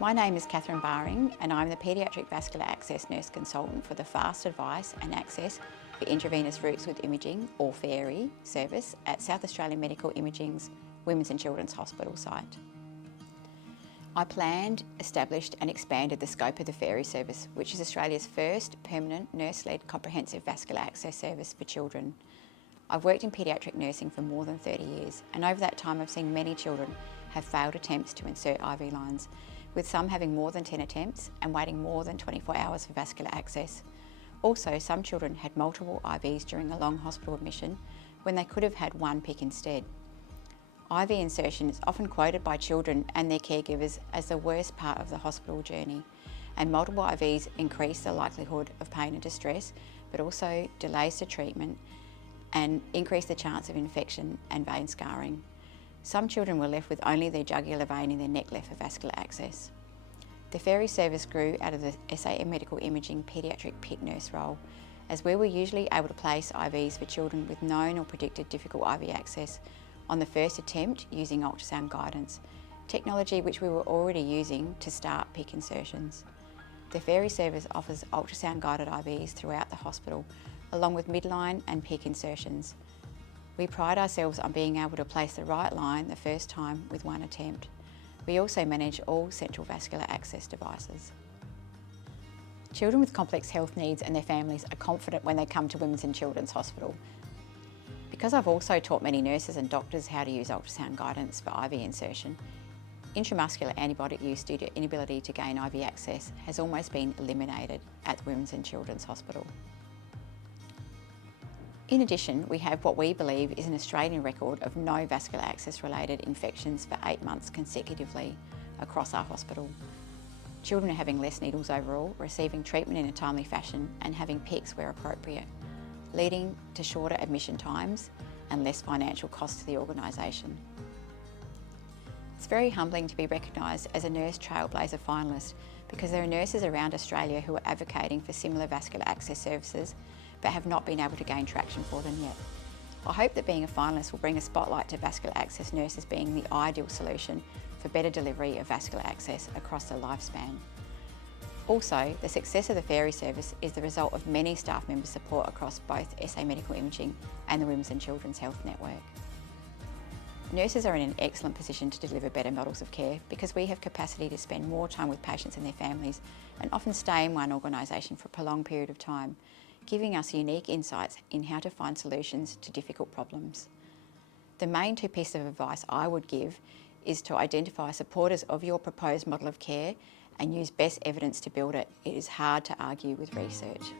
My name is Catherine Baring and I'm the Paediatric Vascular Access Nurse Consultant for the Fast Advice and Access for Intravenous Routes with Imaging, or FAAIRI, service at South Australian Medical Imaging's Women's and Children's Hospital site. I planned, established and expanded the scope of the FAAIRI service, which is Australia's first permanent nurse-led comprehensive vascular access service for children. I've worked in paediatric nursing for more than 30 years, and over that time I've seen many children have failed attempts to insert IV lines, with some having more than 10 attempts and waiting more than 24 hours for vascular access. Also, some children had multiple IVs during a long hospital admission when they could have had one PICC instead. IV insertion is often quoted by children and their caregivers as the worst part of the hospital journey, and multiple IVs increase the likelihood of pain and distress, but also delays to treatment and increase the chance of infection and vein scarring. Some children were left with only their jugular vein in their neck left for vascular access. The FAAIRI service grew out of the ACN Medical Imaging paediatric PICC nurse role, as we were usually able to place IVs for children with known or predicted difficult IV access on the first attempt using ultrasound guidance, technology which we were already using to start PICC insertions. The FAAIRI service offers ultrasound guided IVs throughout the hospital, along with midline and PICC insertions. We pride ourselves on being able to place the right line the first time with one attempt. We also manage all central vascular access devices. Children with complex health needs and their families are confident when they come to Women's and Children's Hospital. Because I've also taught many nurses and doctors how to use ultrasound guidance for IV insertion, intramuscular antibiotic use due to inability to gain IV access has almost been eliminated at the Women's and Children's Hospital. In addition, we have what we believe is an Australian record of no vascular access related infections for 8 months consecutively across our hospital. Children are having less needles overall, receiving treatment in a timely fashion and having PICCs where appropriate, leading to shorter admission times and less financial cost to the organisation. It's very humbling to be recognised as a Nurse Trailblazer finalist, because there are nurses around Australia who are advocating for similar vascular access services but have not been able to gain traction for them yet. I hope that being a finalist will bring a spotlight to vascular access nurses being the ideal solution for better delivery of vascular access across the lifespan. Also, the success of the FAAIRI service is the result of many staff member support across both SA Medical Imaging and the Women's and Children's Health Network. Nurses are in an excellent position to deliver better models of care because we have capacity to spend more time with patients and their families and often stay in one organisation for a prolonged period of time, giving us unique insights in how to find solutions to difficult problems. The main two pieces of advice I would give is to identify supporters of your proposed model of care and use best evidence to build it. It is hard to argue with research.